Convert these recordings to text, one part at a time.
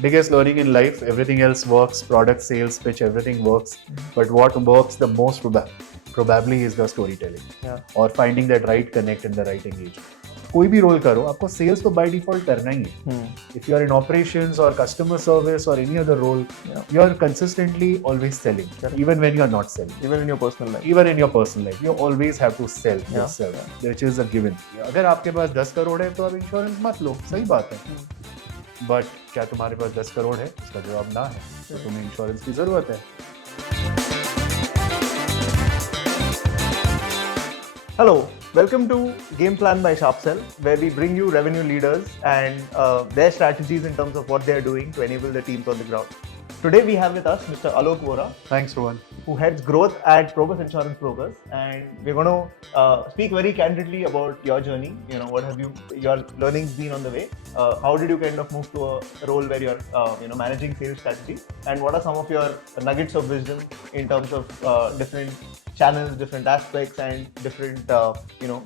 biggest learning in life, everything else works, product sales pitch, everything works, but what works the most probably is the storytelling, or finding that right connect and the right engagement. कोई भी role करो, आपको sales तो by default करना ही है. If you are in operations or customer service or any other role, you are consistently always selling, even when you are not selling. Even in your personal life. Even in your personal life, you always have to sell yourself, which is a given. अगर आपके पास 10 करोड़ है तो आप insurance मत लो, सही बात है. But क्या तुम्हारे पास 10 करोड़ है? इसका जवाब ना है, तो तुम्हें इंश्योरेंस की जरूरत है. Hello, welcome to GamePlan by Sharpsell, where we bring you revenue leaders and their strategies in terms of what they are doing to enable the teams on the ground. Today we have with us Mr. Aloke Vohra. Thanks, Rohan. Who heads growth at Probus Insurance Brokers, and we're going to speak very candidly about your journey. You know, what have your learnings been on the way? How did you kind of move to a role where you're managing sales strategy, and what are some of your nuggets of wisdom in terms of different channels, different aspects, and different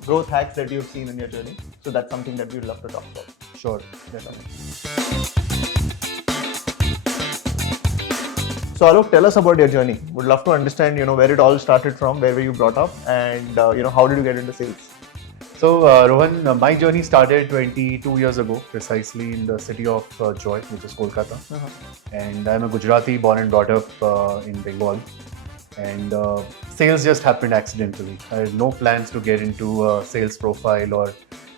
growth hacks that you've seen in your journey? So that's something that we'd love to talk about. Sure, definitely. So Alok, tell us about your journey. Would love to understand, where it all started from, where were you brought up, and how did you get into sales? So Rohan, my journey started 22 years ago, precisely in the city of Joy, which is Kolkata. And I'm a Gujarati, born and brought up in Bengal. And sales just happened accidentally. I had no plans to get into a sales profile, or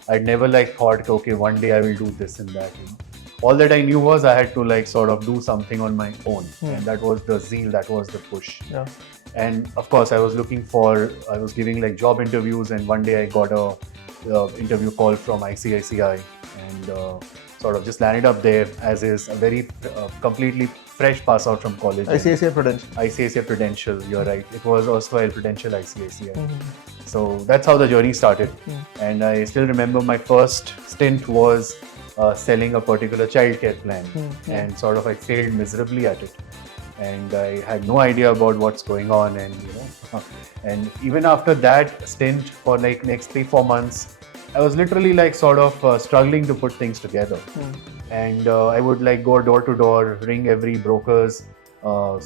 I'd never thought, okay, one day I will do this and that. All that I knew was I had to sort of do something on my own, and that was the zeal, that was the push. And of course, I was giving job interviews, and one day I got a interview call from ICICI, and sort of just landed up there as is a very completely fresh pass out from college. ICICI Prudential. ICICI Prudential, you're right. It was erstwhile Prudential ICICI. So that's how the journey started. And I still remember my first stint was selling a particular childcare plan, and sort of I failed miserably at it, and I had no idea about what's going on, and and even after that stint for next 3-4 months, I was literally sort of struggling to put things together, and I would go door to door, ring every broker's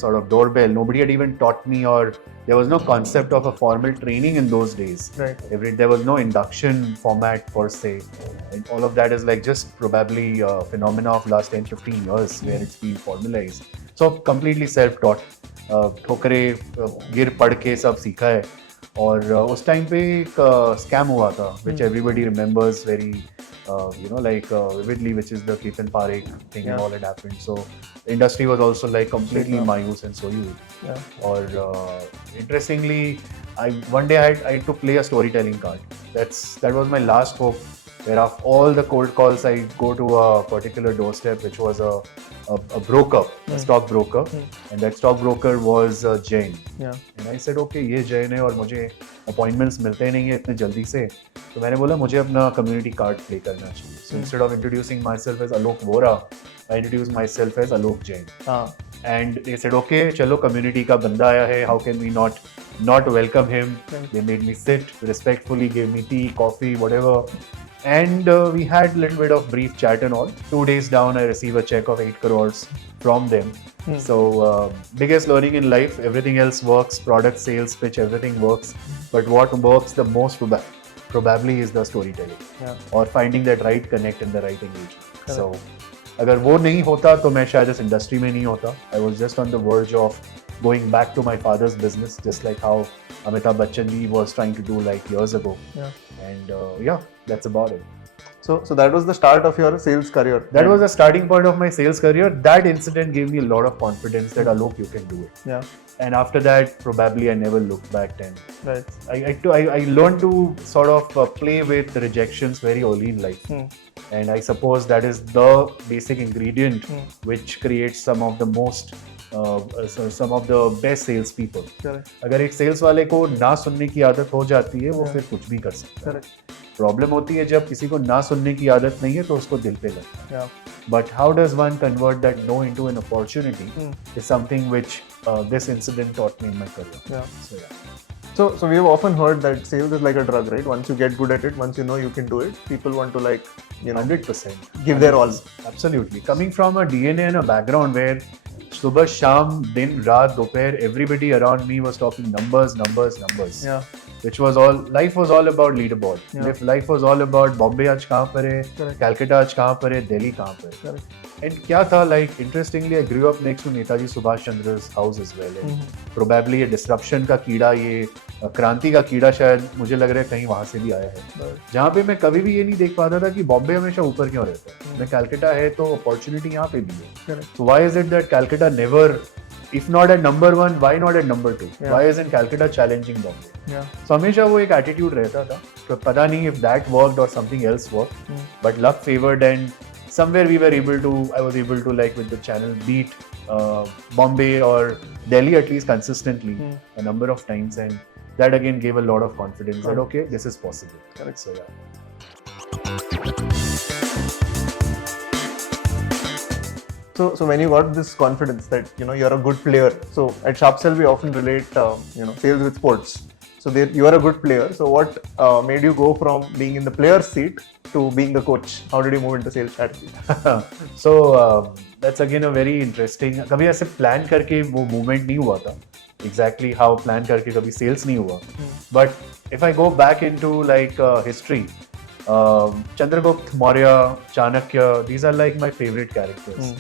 sort of doorbell. Nobody had even taught me, or there was no concept of a formal training in those days. Right. There was no induction format per se. And all of that is just probably a phenomena of last 10-15 years where it's been formalized. So completely self-taught. ठोकरे गिर पढ़ के सब सीखा है. और उस time पे एक स्कैम हुआ था, which everybody remembers very vividly, which is the Ketan Parekh thing and all that happened. So the industry was also completely mayus, and so you. Or interestingly, one day I had to play a storytelling card. That was my last hope. Where of all the cold calls, I go to a particular doorstep, which was a broker, a stock broker, and that stock broker was Jain. And I said, okay, ये Jain है और मुझे appointments मिलते नहीं हैं इतने जल्दी से, तो मैंने बोला मुझे अपना community card play करना चाहिए. So instead of introducing myself as Aloke Vohra, I introduced myself as Aloke Jain. And they said, okay, चलो community का बंदा आया है, how can we not welcome him? They made me sit respectfully, gave me tea, coffee, whatever. And we had a little bit of brief chat and all. 2 days down, I received a check of 8 crores from them. So biggest learning in life, everything else works, product sales pitch, everything works. But what works the most probably is the storytelling, or finding that right connect and the right engagement. So अगर वो नहीं होता तो मैं शायद इस industry में नहीं होता. I was just on the verge of going back to my father's business, just like how Amitabh Bachchan ji was trying to do years ago. And that's about it. So that was the start of your sales career. That was the starting point of my sales career. That incident gave me a lot of confidence that Alok, you can do it. And after that, probably I never looked back then. Right. I learned to sort of play with rejections very early in life. And I suppose that is the basic ingredient which creates some of the most some of the best sales people. अगर एक sales वाले को ना सुनने की आदत हो जाती है, वो फिर कुछ भी कर सकता है. प्रॉब्लम होती है जब किसी को ना सुनने की आदत नहीं है तो उसको दिल पे लगता है. But how does one convert that no into an opportunity is something which this incident taught me in my career. So we have often heard that sales is like a drug, right? Once you get good at it, once you know you can do it, people want to 100%. give their all. Absolutely. Coming from a DNA and a background where subah, sham, din, raat, dopair, everybody around me was talking numbers. Yeah. Which was all, life was all about leaderboard. Yeah. If life was all about Bombay aaj kahan par hai, Correct. Calcutta aaj kahan par hai, Delhi kahan par hai. Correct. And kya tha, like, interestingly, I grew up next to Netaji Subhash Chandra's house as well. And probably ये disruption का कीड़ा, ये क्रांति का कीड़ा शायद मुझे लग रहा है कहीं वहाँ से भी आया है, जहाँ पे मैं कभी भी ये नहीं देख पाता था कि बॉम्बे हमेशा ऊपर क्यों रहता है. मैं कैलकाटा है तो अपॉर्चुनिटी यहाँ पे भी है. So why is it that Calcutta never, if not at number 1, why not at number 2? Yeah. Why isn't Calcutta challenging Bombay? Yeah. So हमेशा वो एक attitude रहता था. तो पता नहीं if that worked or something else worked, but luck favored and somewhere I was able to, like, with the channel, beat Bombay or Delhi at least consistently a number of times, and that again gave a lot of confidence that okay, this is possible. Correct. So yeah. So when you got this confidence that you're a good player. So at Sharpsell we often relate sales with sports. So you are a good player. So what made you go from being in the player's seat to being the coach? How did you move into sales strategy? So that's again a very interesting. कभी ऐसे plan करके वो movement नहीं हुआ था. Exactly how plan करके कभी sales नहीं हुआ. But if I go back into like history, Chandragupta Maurya, Chanakya, these are like my favorite characters.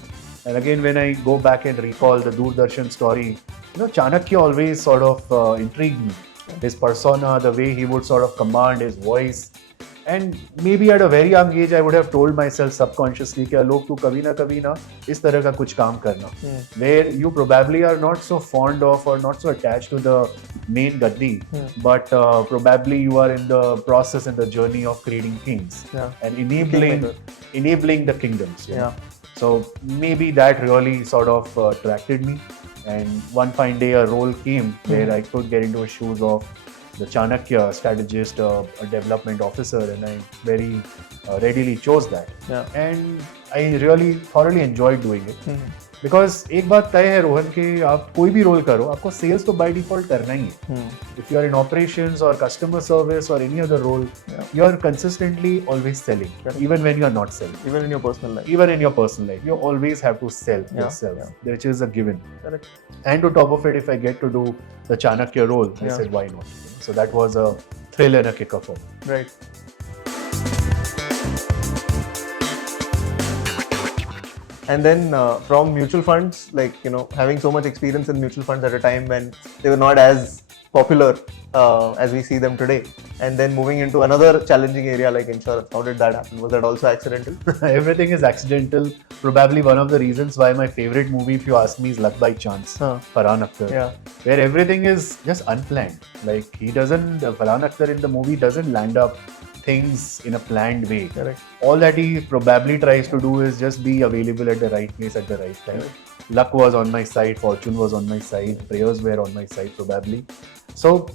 And again, when I go back and recall the Doordarshan story, Chanakya always sort of intrigued me. His persona, the way he would sort of command, his voice. And maybe at a very young age, I would have told myself subconsciously कि Alok, तू कभी ना इस तरह का कुछ काम करना. Where you probably are not so fond of or not so attached to the main gaddi, but probably you are in the process and the journey of creating kings and enabling the kingdoms. So maybe that really sort of attracted me. And one fine day, a role came where I could get into the shoes of the Chanakya strategist, a development officer, and I very readily chose that. And I really thoroughly enjoyed doing it. Because एक बात तय है रोहन कि आप कोई भी role करो, आपको sales तो by default करना ही है. If you are in operations or customer service or any other role, you are consistently always selling, even when you are not selling. Even in your personal life. Even in your personal life, you always have to sell yourself, which is a given. Correct. And to top of it, if I get to do the Chanakya role, I said, why not? So that was a thrill and a kicker for me. Right. And then from mutual funds, like, having so much experience in mutual funds at a time when they were not as popular as we see them today, and then moving into another challenging area like insurance, how did that happen? Was that also accidental? Everything is accidental. Probably one of the reasons why my favorite movie, if you ask me, is Luck by Chance, Farhan Akhtar, where everything is just unplanned. Like, Farhan Akhtar in the movie doesn't land up things in a planned way. Correct. All that he probably tries to do is just be available at the right place at the right time. Luck was on my side, fortune was on my side, prayers were on my side probably. So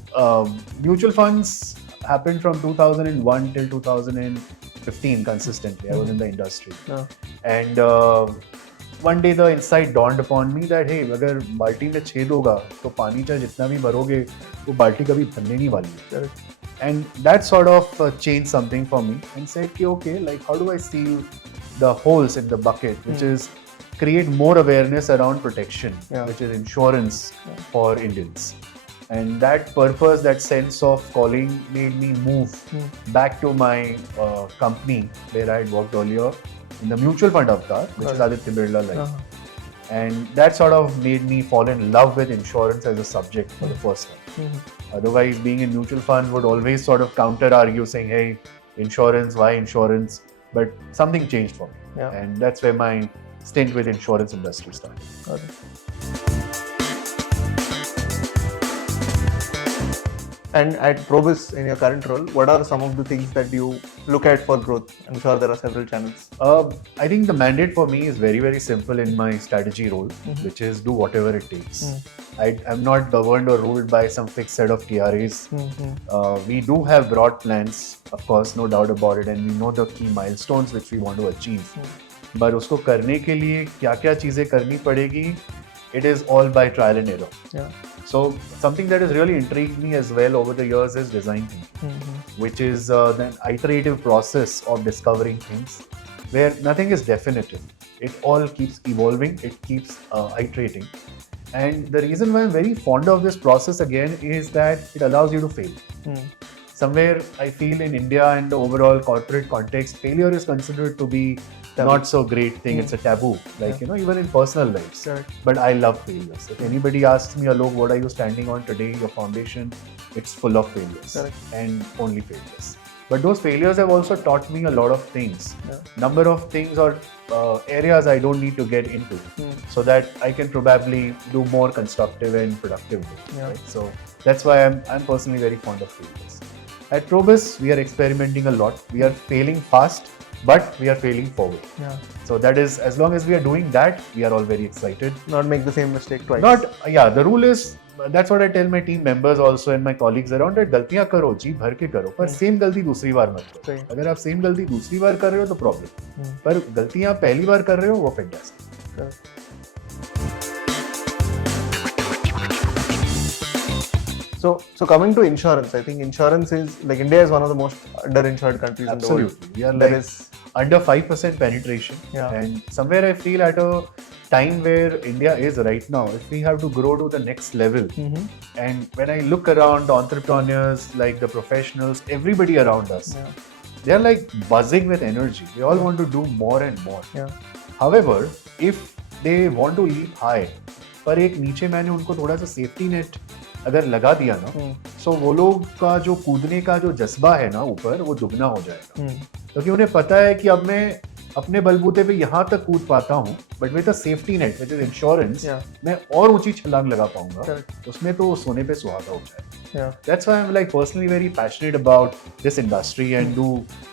mutual funds happened from 2001 till 2015 consistently. I was in the industry. And one day the insight dawned upon me that hey, अगर बाल्टी में छेद होगा तो पानी चाहे जितना भी भरोगे वो बाल्टी कभी भरने नहीं वाली है. And that sort of changed something for me and said, okay, like how do I seal the holes in the bucket, which is create more awareness around protection, which is insurance for Indians. And that purpose, that sense of calling made me move back to my company where I had worked earlier in the mutual fund avatar, which is Aditya Birla Life. And that sort of made me fall in love with insurance as a subject for the first time. Otherwise, being in mutual fund would always sort of counter-argue saying, hey, insurance, why insurance? But something changed for me. And that's where my stint with insurance industry started. And at Probus, in your current role, what are some of the things that you look at for growth? I'm sure there are several channels. I think the mandate for me is very, very simple in my strategy role, which is do whatever it takes. I'm not governed or ruled by some fixed set of TRAs. We do have broad plans, of course, no doubt about it, and we know the key milestones which we want to achieve. But उसको करने के लिए क्या-क्या चीजें करनी पड़ेगी, it is all by trial and error. So something that has really intrigued me as well over the years is design thinking, which is the iterative process of discovering things where nothing is definitive. It all keeps evolving, it keeps iterating. And the reason why I'm very fond of this process again is that it allows you to fail. Somewhere I feel in India and the overall corporate context, failure is considered to be not so great thing. It's a taboo, like, even in personal lives. Correct. But I love failures. If anybody asks me, Alok, what are you standing on today, your foundation, it's full of failures. Correct. And only failures. But those failures have also taught me a lot of things. Number of things or areas I don't need to get into, so that I can probably do more constructive and productive work. Right? So that's why I'm personally very fond of failures. At Probus, we are experimenting a lot. We are failing fast, but we are failing forward. So that is, as long as we are doing that, we are all very excited. Not make the same mistake twice. The rule is, that's what I tell my team members also and my colleagues around, that गलतियां करो, जी भर के करो, पर same गलती दूसरी बार मत करो. अगर आप सेम गलती दूसरी बार कर रहे हो तो प्रॉब्लम, पर गलतियां पहली बार कर रहे हो वो fantastic. So coming to insurance, I think insurance is, like, India is one of the most underinsured countries in the world. Absolutely. We are like under 5% penetration. And somewhere I feel at a time where India is right now, if we have to grow to the next level, and when I look around the entrepreneurs, like the professionals, everybody around us, they're like buzzing with energy. They all want to do more and more. However, if they want to leap high, पर एक नीचे मैंने उनको थोड़ा सा safety net अगर लगा दिया ना, तो वो लोग का जो कूदने का जो जज्बा है ना ऊपर, वो दुगना हो जाएगा. क्योंकि उन्हें पता है कि अब मैं अपने बलबूते पे यहाँ तक कूद पाता हूँ, but with a safety net which is insurance, मैं और ऊंची छलांग लगा पाऊंगा. उसमें तो सोने पे सुहागा हो जाएगा. That's why I'm like personally very passionate about this industry and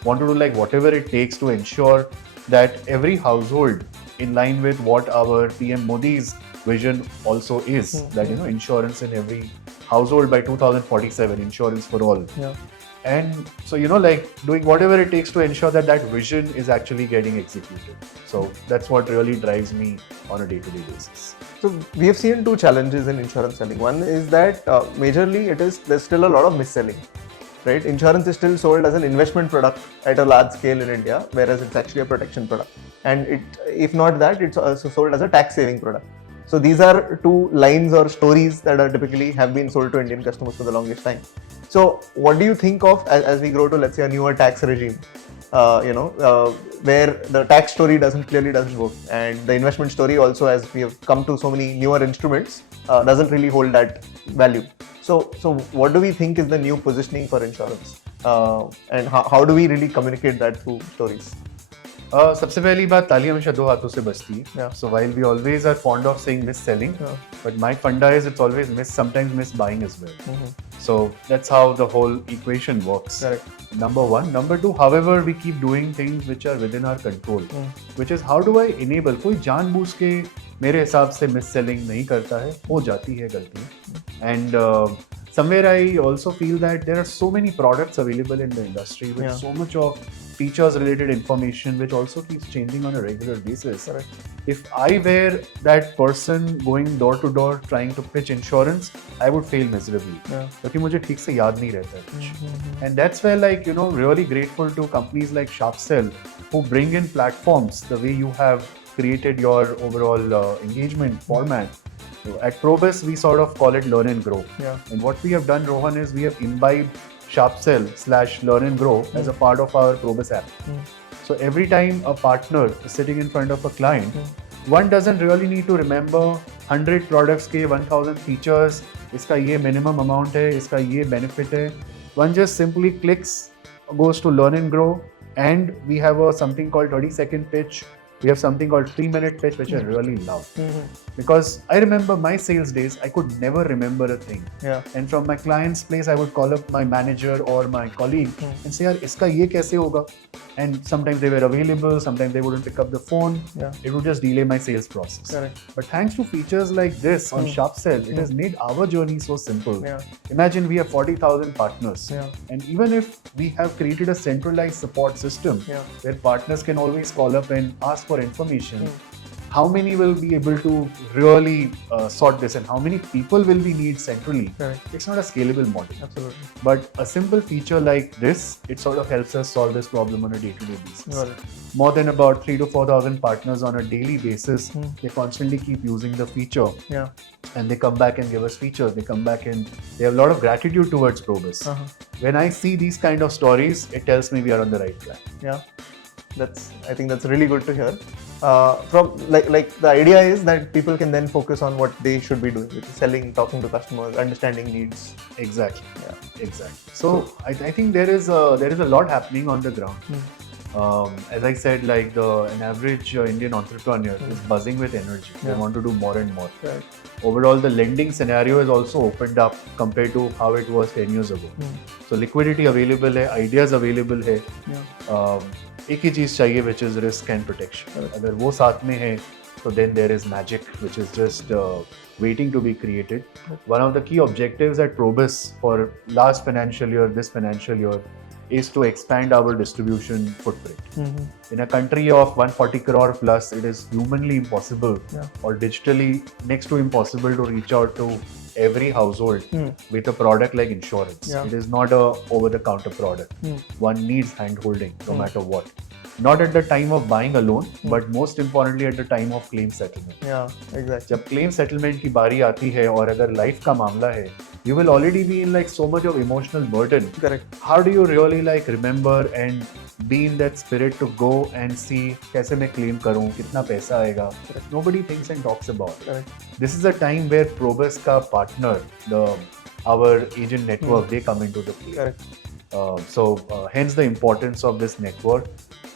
want to do like whatever it takes to ensure that every household, in line with what our PM Modi's vision also is, that insurance in every household by 2047, insurance for all. And so like doing whatever it takes to ensure that that vision is actually getting executed. So that's what really drives me on a day-to-day basis. So we have seen two challenges in insurance selling. One is that majorly there's still a lot of mis-selling. Right? Insurance is still sold as an investment product at a large scale in India, whereas it's actually a protection product. And if not that, it's also sold as a tax saving product. So these are two lines or stories that are typically have been sold to Indian customers for the longest time. So what do you think of as we grow to, let's say, a newer tax regime, where the tax story clearly doesn't work, and the investment story also, as we have come to so many newer instruments, doesn't really hold that value. So what do we think is the new positioning for insurance, and how do we really communicate that through stories? सबसे पहली बात, ताली हमेशा दो हाथों से बजती है. So while we always are fond of saying mis-selling, but my funda is it's always sometimes mis-buying as well. So that's how the whole equation works. Correct. Number one. Number two, however, we keep doing things which are within our control, which is how do I enable, कोई जानबूझ के मेरे हिसाब से mis-selling नहीं करता है, हो जाती है गलती. And somewhere I also feel that there are so many products available in the industry with so much of features related information which also keeps changing on a regular basis. Correct. If I were that person going door to door trying to pitch insurance, I would fail miserably. क्योंकि मुझे ठीक से याद नहीं रहता है कुछ. And that's where, like, really grateful to companies like Sharpsell who bring in platforms the way you have created your overall engagement format. So at Probus, we sort of call it learn and grow. And what we have done, Rohan, is we have imbibed Sharpsell/learn and grow as a part of our Probus app. So every time a partner is sitting in front of a client, one doesn't really need to remember 100 products के 1000 features, इसका ये minimum amount है, इसका ये benefit है. One just simply clicks, goes to learn and grow, and we have something called 30-second pitch. We have something called 3-minute pitch, which I really love. Because I remember my sales days, I could never remember a thing. And from my client's place, I would call up my manager or my colleague and say, yaar, iska ye kaise hoga? And sometimes they were available, sometimes they wouldn't pick up the phone. It would just delay my sales process. Correct. But thanks to features like this on Sharpsell, it has made our journey so simple. Imagine we have 40,000 partners. And even if we have created a centralized support system where partners can always call up and ask for information, how many will be able to really sort this, and how many people will we need centrally? Correct. It's not a scalable model. Absolutely. But a simple feature like this, it sort of helps us solve this problem on a day-to-day basis. Got it. More than about 3,000 to 4,000 partners on a daily basis, they constantly keep using the feature. Yeah. And they come back and give us features. They come back and they have a lot of gratitude towards Probus. When I see these kind of stories, it tells me we are on the right track. Yeah. I think that's really good to hear. From like the idea is that people can then focus on what they should be doing, which is selling, talking to customers, understanding needs. Exactly. Yeah. Exactly. So I think there is a lot happening on the ground. As I said, like an average Indian entrepreneur is buzzing with energy. They want to do more and more. Right. Overall, the lending scenario has also opened up compared to how it was 10 years ago. So liquidity available hai, ideas available hai. एक ही चीज चाहिए, which is risk and protection. अगर वो साथ में है, so then there is magic, which is just waiting to be created. One of the key objectives at Probus for last financial year, this financial year, is to expand our distribution footprint. In a country of 140 crore plus, it is humanly impossible or digitally next to impossible to reach out to every household with a product like insurance. It is not a over-the-counter product. One needs hand-holding no matter what. Not at the time of buying a loan, but most importantly at the time of claim settlement. Yeah, exactly. जब claim settlement की बारी आती है और अगर life का मामला है, you will already be in like so much of emotional burden. Correct. How do you really like remember and be in that spirit to go and see कैसे मैं claim करूँ, कितना पैसा आएगा? Nobody thinks and talks about it. Correct. This is a time where Probus का partner, our agent network, they come into the play. Correct. Hence the importance of this network.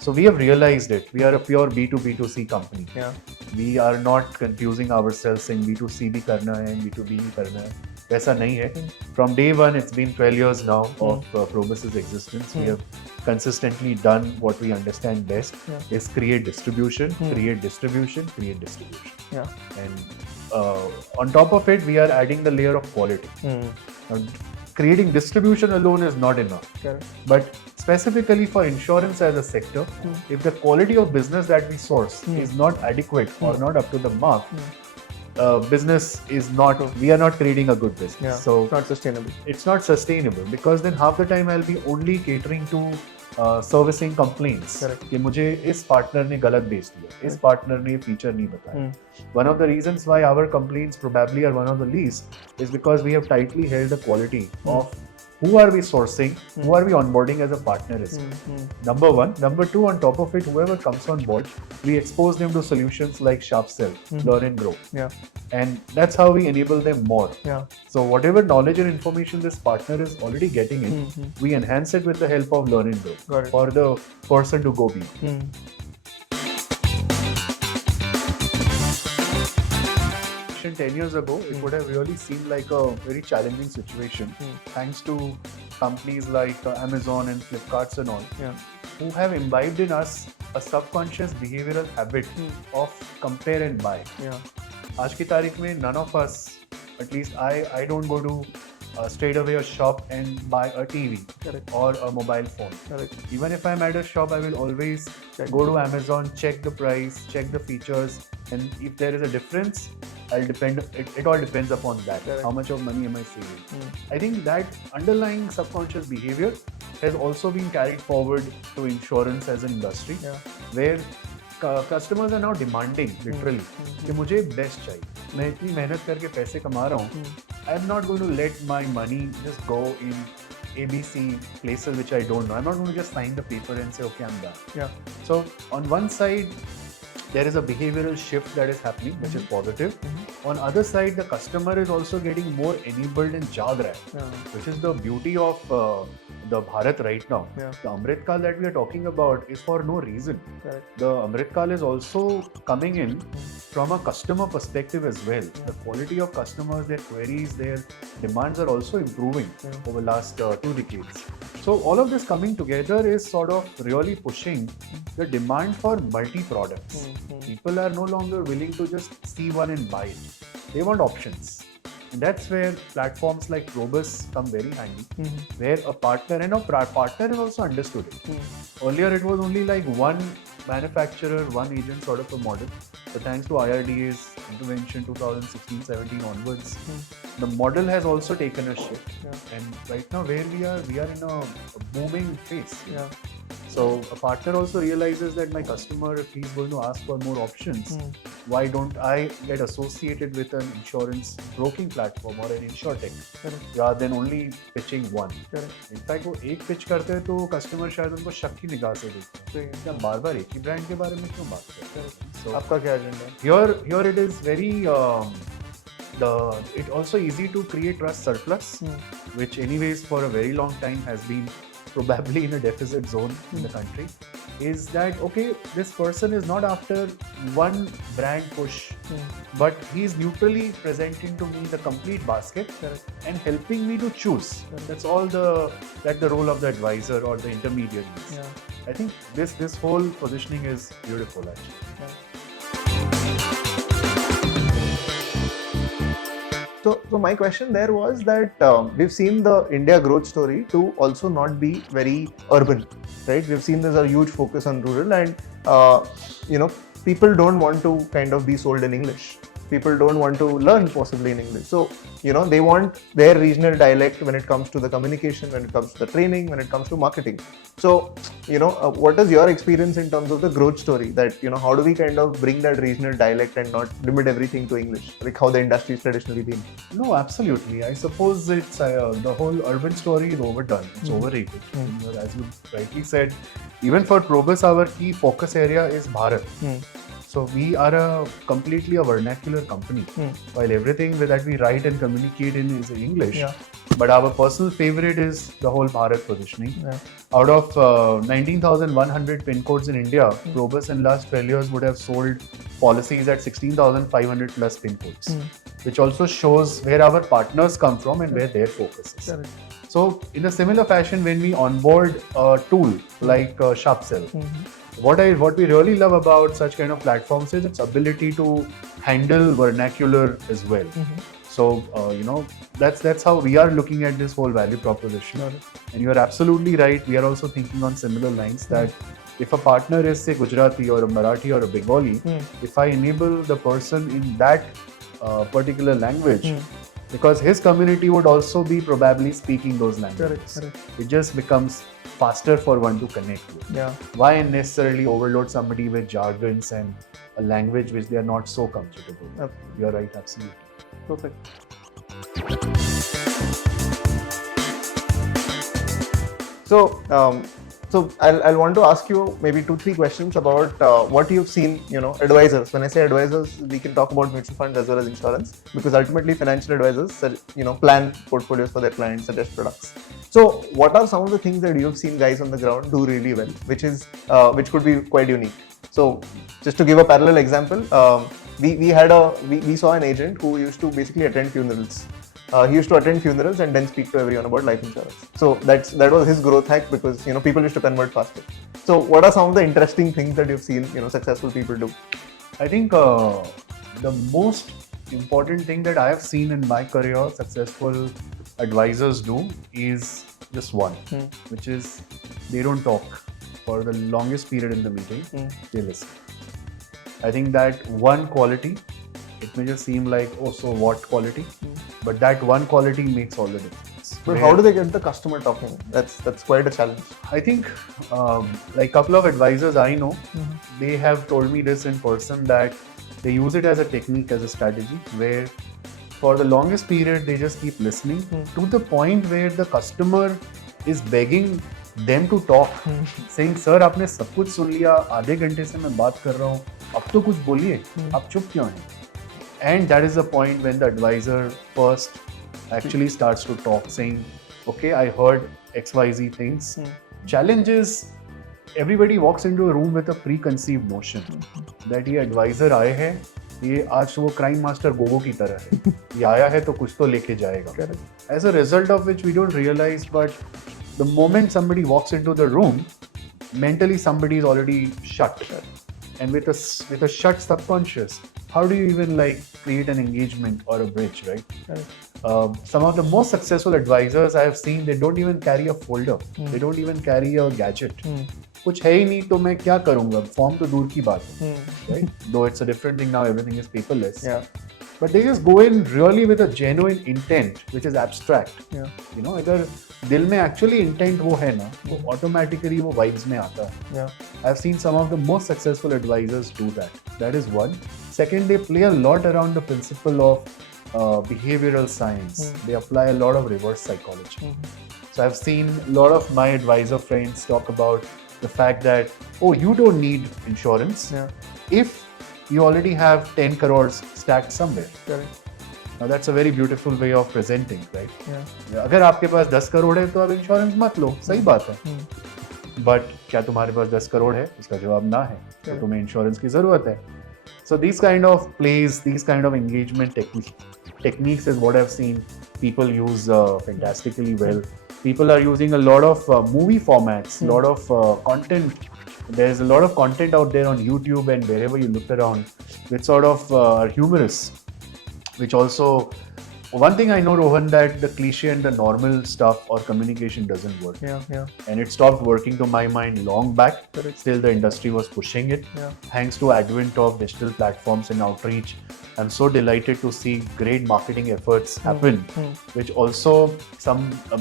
So we have realized it. We are a pure B2B2C company. Yeah. We are not confusing ourselves saying B2C भी करना है, B2B भी करना है. वैसा नहीं है. From day one, it's been 12 years now of Probus's existence. We have consistently done what we understand best is create distribution, create distribution, create distribution. Yeah. And on top of it, we are adding the layer of quality. Now, creating distribution alone is not enough. Correct. But specifically for insurance as a sector, if the quality of business that we source is not adequate or not up to the mark, business is not, we are not creating a good business. Yeah. So It's not sustainable. it's not sustainable because then half the time I'll be only catering to servicing complaints. Correct. कि मुझे इस partner ने गलत बेच दिया, इस partner ने feature नहीं बताया. One of the reasons why our complaints probably are one of the least is because we have tightly held the quality of who are we sourcing, who are we onboarding as a partner as well. Number one. Number two, on top of it, whoever comes on board, we expose them to solutions like Sharpsell, Learn and Grow. Yeah. And that's how we enable them more. Yeah. So whatever knowledge and information this partner is already getting in, we enhance it with the help of Learn and Grow Got it. for the person to go beyond. 10 years ago, it would have really seemed like a very challenging situation, thanks to companies like Amazon and Flipkarts and all, who have imbibed in us a subconscious behavioral habit of compare and buy. Yeah. आज की तारीख में none of us, at least I don't go to straight away a shop and buy a TV Correct. or a mobile phone. Correct. Even if I'm at a shop, I will always go to Amazon, check the price, check the features, and if there is a difference, I'll depend. It all depends upon that. Correct. How much of money am I saving? I think that underlying subconscious behavior has also been carried forward to insurance as an industry, where customers are now demanding literally कि मुझे best चाहिए. मैं इतनी मेहनत करके पैसे कमा रहा हूँ. I'm not going to let my money just go in ABC places which I don't know. I'm not going to just sign the paper and say, okay, I'm done. Yeah. So on one side, there is a behavioral shift that is happening, which is positive. On other side, the customer is also getting more enabled and jag raha hai, which is the beauty of the Bharat right now. The Amrit Kal that we are talking about is for no reason. Correct. The Amrit Kal is also coming in from a customer perspective as well. The quality of customers, their queries, their demands are also improving over the last 2 decades. So all of this coming together is sort of really pushing the demand for multi-products. People are no longer willing to just see one and buy it. They want options. And that's where platforms like Probus come very handy, where a partner, and a partner has also understood it. Earlier it was only like one manufacturer, one agent sort of a model. But thanks to IRDA's intervention 2016-17 onwards, the model has also taken a shift. Yeah. And right now where we are in a booming phase. Yeah. So a partner also realizes that my customer, if he's going to ask for more options, why don't I get associated with an insurance broking platform or an insurtech rather than only pitching one. In fact, वो एक pitch करते हैं तो customer शायद उनको शक की निगाह से देखते हैं क्या बार-बार एक ही brand के बारे में क्यों बात करते हैं. So आपका क्या agenda है? Here it is very it also easy to create trust surplus, which anyways for a very long time has been probably in a deficit zone in the country, is that okay, this person is not after one brand push, but he's neutrally presenting to me the complete basket and helping me to choose. That's all the role of the advisor or the intermediary is. I think this whole positioning is beautiful actually. So my question there was that we've seen the India growth story to also not be very urban, right? We've seen there's a huge focus on rural, and people don't want to kind of be sold in English. People don't want to learn possibly in English. So, they want their regional dialect when it comes to the communication, when it comes to the training, when it comes to marketing. So, what is your experience in terms of the growth story that, how do we kind of bring that regional dialect and not limit everything to English, like how the industry has traditionally been? No, absolutely. I suppose it's the whole urban story is overdone. It's overrated. As you rightly said, even for Probus, our key focus area is Bharat. So we are completely a vernacular company. While everything that we write and communicate in is English, but our personal favorite is the whole Bharat positioning. Out of 19,100 pin codes in India, Probus in last 12 years would have sold policies at 16,500 plus pin codes, which also shows where our partners come from and where their focus is. So in a similar fashion, when we onboard a tool like Sharpsell, what we really love about such kind of platforms is its ability to handle vernacular as well. So that's how we are looking at this whole value proposition. And you are absolutely right. We are also thinking on similar lines that if a partner is say Gujarati or a Marathi or a Bengali, if I enable the person in that particular language, because his community would also be probably speaking those languages. It just becomes faster for one to connect with. Why necessarily overload somebody with jargons and a language which they are not so comfortable with? You're right, absolutely. Perfect. So I'll want to ask you maybe 2-3 questions about what you've seen, advisors. When I say advisors, we can talk about mutual funds as well as insurance, because ultimately financial advisors, plan portfolios for their clients, suggest products. So what are some of the things that you've seen guys on the ground do really well, which could be quite unique? So just to give a parallel example, we saw an agent who used to basically attend funerals. He used to attend funerals and then speak to everyone about life insurance. So that was his growth hack, because people used to convert faster. So what are some of the interesting things that you've seen successful people do? I think the most important thing that I have seen in my career successful advisors do is just one, which is they don't talk for the longest period in the meeting. They listen. I think that one quality, it may just seem like, oh, so what quality? But that one quality makes all the difference. But how do they get the customer talking? That's quite a challenge. I think like a couple of advisors I know, they have told me this in person that they use it as a technique, as a strategy, where for the longest period they just keep listening to the point where the customer is begging them to talk, saying, "Sir, आपने सब कुछ सुन लिया, आधे घंटे से मैं बात कर रहा हूँ, अब तो कुछ बोलिए, आप चुप क्यों हैं?" And that is the point when the advisor first actually starts to talk, saying, "Okay, I heard XYZ things." Challenge is everybody walks into a room with a preconceived notion that ये advisor आए हैं, ये आज वो crime master Gogo की तरह है, ये आया है तो कुछ तो लेके जाएगा. As a result of which we don't realize, but the moment somebody walks into the room, mentally somebody is already shut. And with a shut subconscious, how do you even create an engagement or a bridge, right? Some of the most successful advisors I have seen, they don't even carry a folder. They don't even carry a gadget. कुछ है ही नहीं तो मैं क्या करूंगा, form तो दूर की बात है, right? Though it's a different thing now, everything is paperless. But they just go in really with a genuine intent, which is abstract. You know, अगर दिल में actually intent वो है ना, वो automatically वो vibes में आता है. I've seen some of the most successful advisors do that. That is one. Second, they play a lot around the principle of behavioral science. They apply a lot of reverse psychology. So I've seen a lot of my advisor friends talk about the fact that, oh, you don't need insurance if you already have 10 crores stacked somewhere. Correct. Now that's a very beautiful way of presenting, right? अगर आपके पास 10 करोड़ है तो आप insurance मत लो, सही बात है. But क्या तुम्हारे पास 10 करोड़ है? उसका जवाब ना है, तो तुम्हें इंश्योरेंस की जरूरत है. So these kind of plays, these kind of engagement techniques is what I've seen people use fantastically well. People are using a lot of movie formats, a lot of content. There's a lot of content out there on YouTube and wherever you look around, which sort of are humorous, which also, one thing I know, Rohan, that the cliche and the normal stuff or communication doesn't work. And it stopped working to my mind long back. Still the industry was pushing it. Thanks to advent of digital platforms and outreach, I'm so delighted to see great marketing efforts happen, which also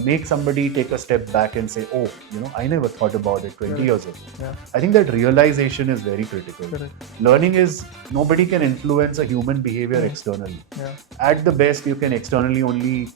make somebody take a step back and say, oh, you know, I never thought about it 20 years ago. I think that realization is very critical. Learning is, nobody can influence a human behavior externally. At the best, you can externally only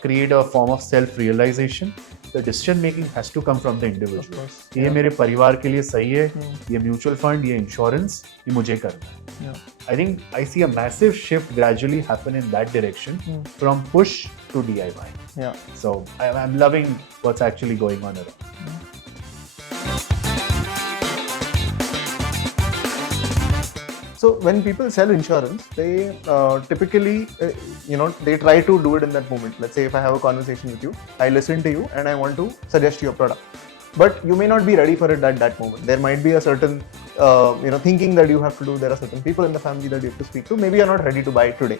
create a form of self-realization. The decision making has to come from the individual. ये मेरे परिवार के लिए सही है, ये mutual fund, ये insurance, ये मुझे करना है. I think I see a massive shift gradually happen in that direction from push to DIY. So I'm loving what's actually going on around. So when people sell insurance, they typically, they try to do it in that moment. Let's say if I have a conversation with you, I listen to you and I want to suggest you a product. But you may not be ready for it at that moment. There might be a certain, thinking that you have to do. There are certain people in the family that you have to speak to. Maybe you're not ready to buy it today.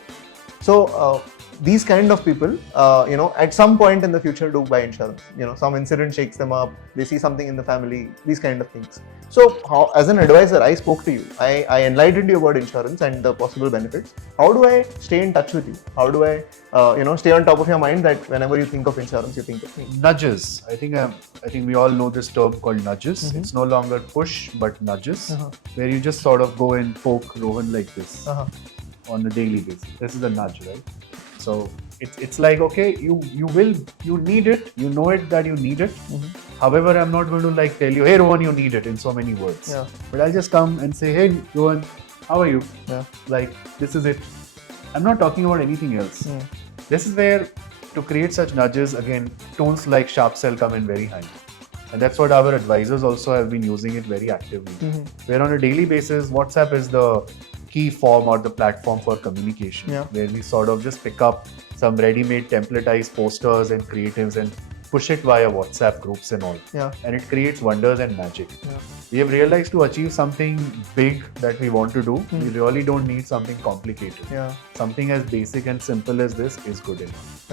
So these kind of people, at some point in the future do buy insurance. Some incident shakes them up. They see something in the family. These kind of things. So how, as an advisor, I spoke to you. I enlightened you about insurance and the possible benefits. How do I stay in touch with you? How do I, stay on top of your mind that whenever you think of insurance, you think of me? Nudges. I think we all know this term called nudges. It's no longer push, but nudges, where you just sort of go and poke Rohan like this on a daily basis. This is a nudge, right? So it's like, okay, you need it, you know it that you need it. However, I'm not going to like tell you, hey Rohan, you need it in so many words. But I'll just come and say, hey Rohan, how are you? Like, this is it. I'm not talking about anything else. This is where, to create such nudges, again, tools like Sharpsell come in very handy. And that's what our advisors also have been using it very actively. Where on a daily basis, WhatsApp is the key form or the platform for communication, where we sort of just pick up some ready-made templatized posters and creatives and push it via WhatsApp groups and all. And it creates wonders and magic. We have realized to achieve something big that we want to do, we really don't need something complicated. Something as basic and simple as this is good enough.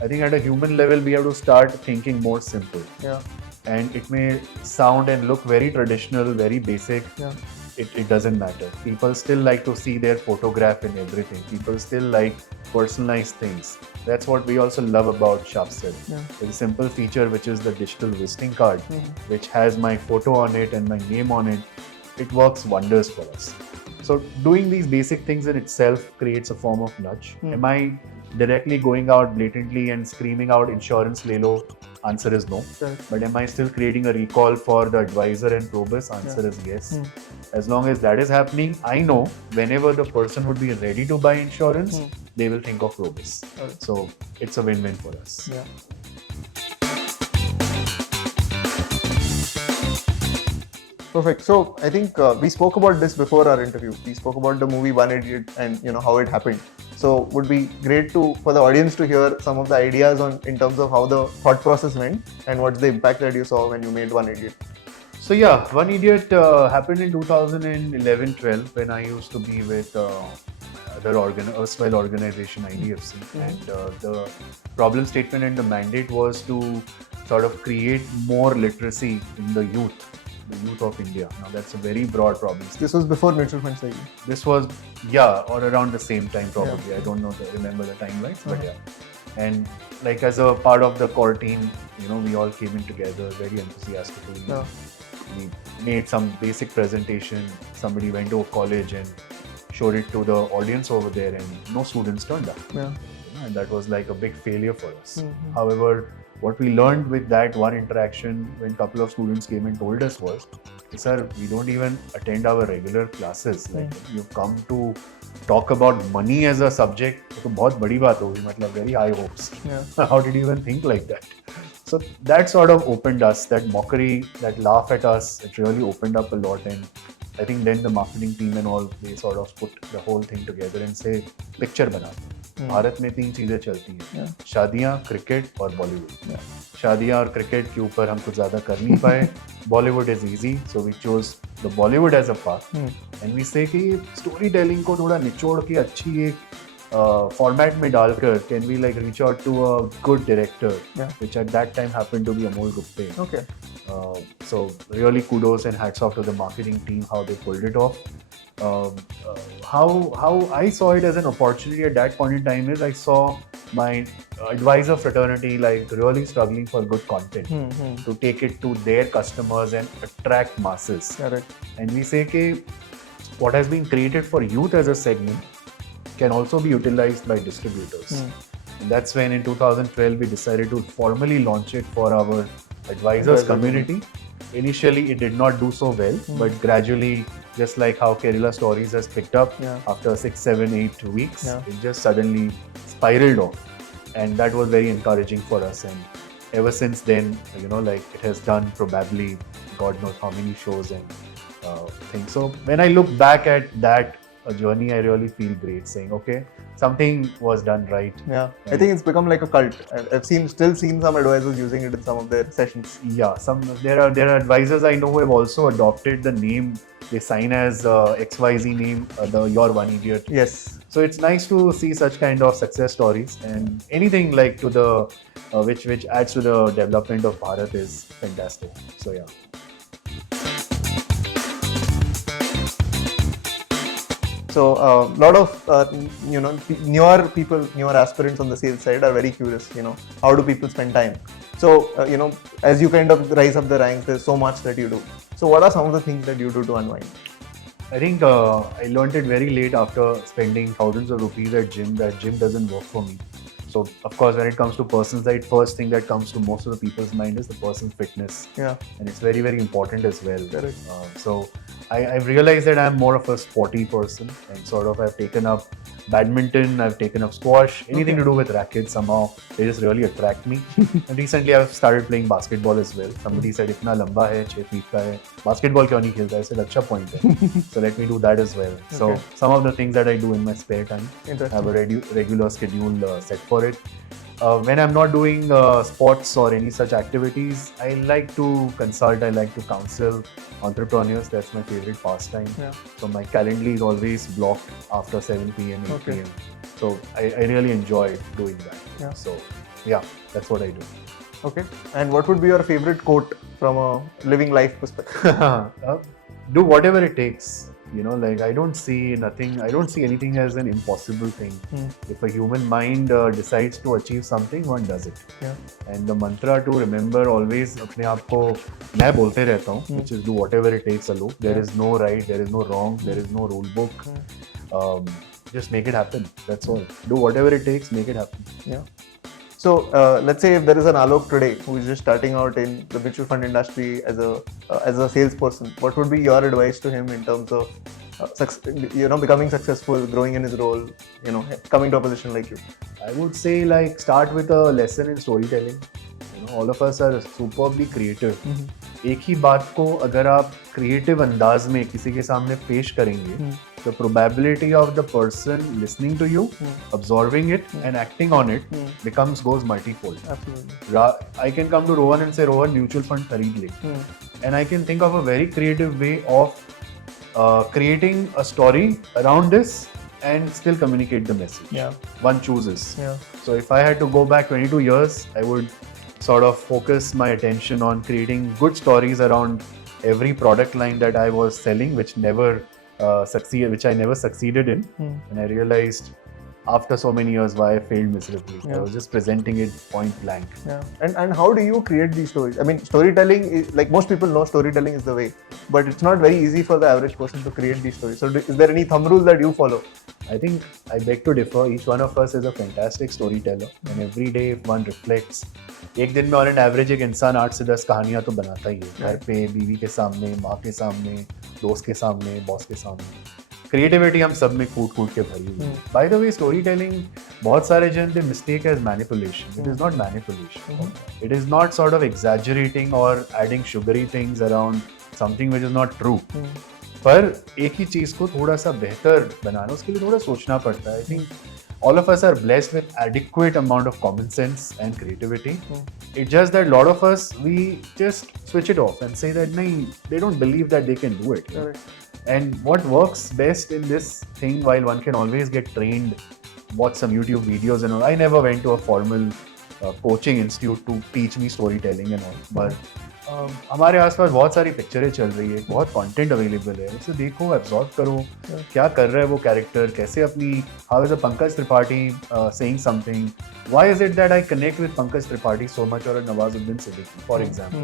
I think at a human level, we have to start thinking more simple. And it may sound and look very traditional, very basic. It doesn't matter. People still like to see their photograph in everything. People still like personalized things. That's what we also love about Sharpsell. There's a simple feature which is the digital visiting card, which has my photo on it and my name on it. It works wonders for us. So doing these basic things in itself creates a form of nudge. Am I directly going out blatantly and screaming out insurance le lo? Answer is no. But am I still creating a recall for the advisor and Probus? Answer is yes. As long as that is happening, I know whenever the person would be ready to buy insurance, they will think of Probus. So it's a win-win for us. Perfect. So I think we spoke about this before our interview. We spoke about the movie One Idiot and how it happened. So would be great for the audience to hear some of the ideas in terms of how the thought process went and what's the impact that you saw when you made One Idiot. So yeah, One Idiot happened in 2011-12 when I used to be with other erstwhile organization IDFC, and the problem statement and the mandate was to sort of create more literacy in the youth the youth of India. Now that's a very broad problem. This was before mutual funds, like. This was, yeah, or around the same time probably. I don't know, remember the timelines, but yeah. And like as a part of the core team, we all came in together very enthusiastically. We made some basic presentation. Somebody went to a college and showed it to the audience over there, and no students turned up. And that was like a big failure for us. However, what we learned with that one interaction when a couple of students came and told us was, sir, we don't even attend our regular classes. Like, you've come to talk about money as a subject, तो बहुत बड़ी बात होगी, मतलब very high hopes. How did you even think like that? So that sort of opened us, that mockery, that laugh at us, it really opened up a lot. And I think then the marketing team and all, they sort of put the whole thing together and say, picture बना. भारत में 3 चीजें चलती हैं, शादियाँ, cricket और बॉलीवुड. शादियाँ और cricket के ऊपर हम कुछ ज़्यादा कर नहीं पाए. Bollywood is easy, so we chose the Bollywood as a path. And we say कि स्टोरी टेलिंग को थोड़ा निचोड़ के अच्छी एक फॉर्मेट में डालकर can we like reach out to a good director, which at that time happened to be Amol Gupte. Okay. So really kudos and hats off to the marketing team, how they pulled it off. How I saw it as an opportunity at that point in time is I saw my advisor fraternity like really struggling for good content to take it to their customers and attract masses. Correct. And we say that what has been created for youth as a segment can also be utilized by distributors. And that's when in 2012 we decided to formally launch it for our advisors community. Initially it did not do so well, but gradually, just like how Kerala Stories has picked up after 6, 7, 8 weeks, it just suddenly spiraled off, and that was very encouraging for us. And ever since then, like it has done probably God knows how many shows and things. So when I look back at that journey, I really feel great, saying okay, something was done right. I think it's become like a cult. I've still seen some advisors using it in some of their sessions. There are advisors I know who have also adopted the name. They sign as XYZ name, Your One Idiot. Yes. So it's nice to see such kind of success stories, and anything like to the which adds to the development of Bharat is fantastic. So yeah. So a lot of newer aspirants on the sales side are very curious. How do people spend time? So as you kind of rise up the ranks, there's so much that you do. So what are some of the things that you do to unwind? I think I learned it very late after spending thousands of rupees at gym that gym doesn't work for me. So of course, when it comes to personal side, first thing that comes to most of the people's mind is the person's fitness. And it's very, very important as well. So I've realized that I'm more of a sporty person, and sort of I've taken up badminton, I've taken up squash, anything to do with rackets somehow, they just really attract me. And recently I've started playing basketball as well. Somebody said, "Itna lamba hai, 6 feet ka hai, basketball kyun nahi khelta?" I said, "Acha point hai." So let me do that as well. So some of the things that I do in my spare time, I have a regular schedule set for it. When I'm not doing sports or any such activities, I like to consult, I like to counsel entrepreneurs. That's my favorite pastime. So my calendar is always blocked after 7 p.m., 8 p.m. So I really enjoy doing that. So yeah, that's what I do. Okay. And what would be your favorite quote from a living life perspective? Do whatever it takes. Like I don't see anything as an impossible thing. If a human mind decides to achieve something, one does it. And the mantra to remember always, अपने आप को मैं बोलते रहता हूँ, which is do whatever it takes, Aloke. There is no right, there is no wrong, there is no rule book. Just make it happen. That's all. Do whatever it takes, make it happen. So let's say if there is an Aloke today who is just starting out in the mutual fund industry as a salesperson, what would be your advice to him in terms of becoming successful, growing in his role, coming to a position like you? I would say like start with a lesson in storytelling. All of us are superbly creative. एक ही बात को अगर आप creative अंदाज में किसी के सामने पेश करेंगे, the probability of the person listening to you, absorbing it and acting on it goes multifold. Absolutely. I can come to Rohan and say, Rohan, mutual fund khareed le. And I can think of a very creative way of creating a story around this and still communicate the message. One chooses. So if I had to go back 22 years, I would sort of focus my attention on creating good stories around every product line that I was selling, which I never succeeded in. And I realized after so many years why I failed miserably. I was just presenting it point blank. Yeah. And how do you create these stories? I mean, storytelling is, like most people know, storytelling is the way, but it's not very easy for the average person to create these stories. So is there any thumb rule that you follow? I think I beg to differ. Each one of us is a fantastic storyteller, and every day if one reflects, एक दिन में on an average एक इंसान 8 से 10 कहानियां तो बनाता ही है, घर पे, बीवी के सामने, माँ के सामने, दोस्त के सामने, बॉस के सामने. क्रिएटिविटी हम सब में कूट के भरी हुई है. By the way story telling बहुत सारे जन they mistake as manipulation. It is not manipulation. It is not sort of exaggerating और adding sugary things around something which is not true. पर एक ही चीज को थोड़ा सा बेहतर बनाना, उसके लिए थोड़ा सोचना पड़ता है. I think all of us are blessed with adequate amount of common sense and creativity. It's just that a lot of us, we just switch it off and say that they don't believe that they can do it. And what works best in this thing, while one can always get trained, watch some YouTube videos and all. I never went to a formal coaching institute to teach me storytelling and all. But हमारे आसपास बहुत सारी पिक्चरें चल रही है, बहुत content available है, उसे देखो, एब्जॉर्ब करो, क्या कर रहा है वो कैरेक्टर, कैसे अपनी, how is a Pankaj Tripathi saying something, why is it that I connect with Pankaj Tripathi so much और Nawazuddin Siddiqui for example.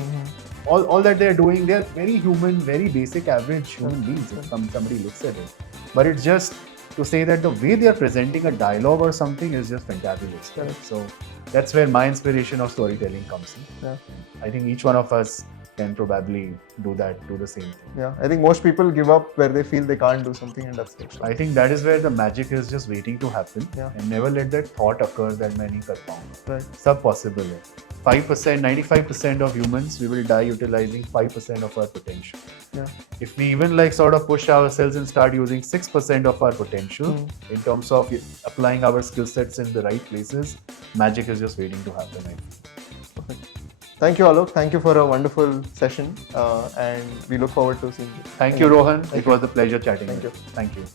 all that they are doing, they are very human, very basic average human beings if somebody looks at it, but it's just to say that the way they are presenting a dialogue or something is just fantabulous. So that's where my inspiration of storytelling comes in. I think each one of us can probably do the same thing. I think most people give up where they feel they can't do something, and that's it. I think that is where the magic is just waiting to happen. And never let that thought occur that मैं नहीं कर पाऊंगा. सब possible है. 5%, 95% of humans, we will die utilizing 5% of our potential. If we even like sort of push ourselves and start using 6% of our potential in terms of applying our skill sets in the right places, magic is just waiting to happen. I think. Perfect. Thank you, Alok. Thank you for a wonderful session, and we look forward to seeing you. Thank you, Rohan. It was a pleasure chatting with you. Thank you.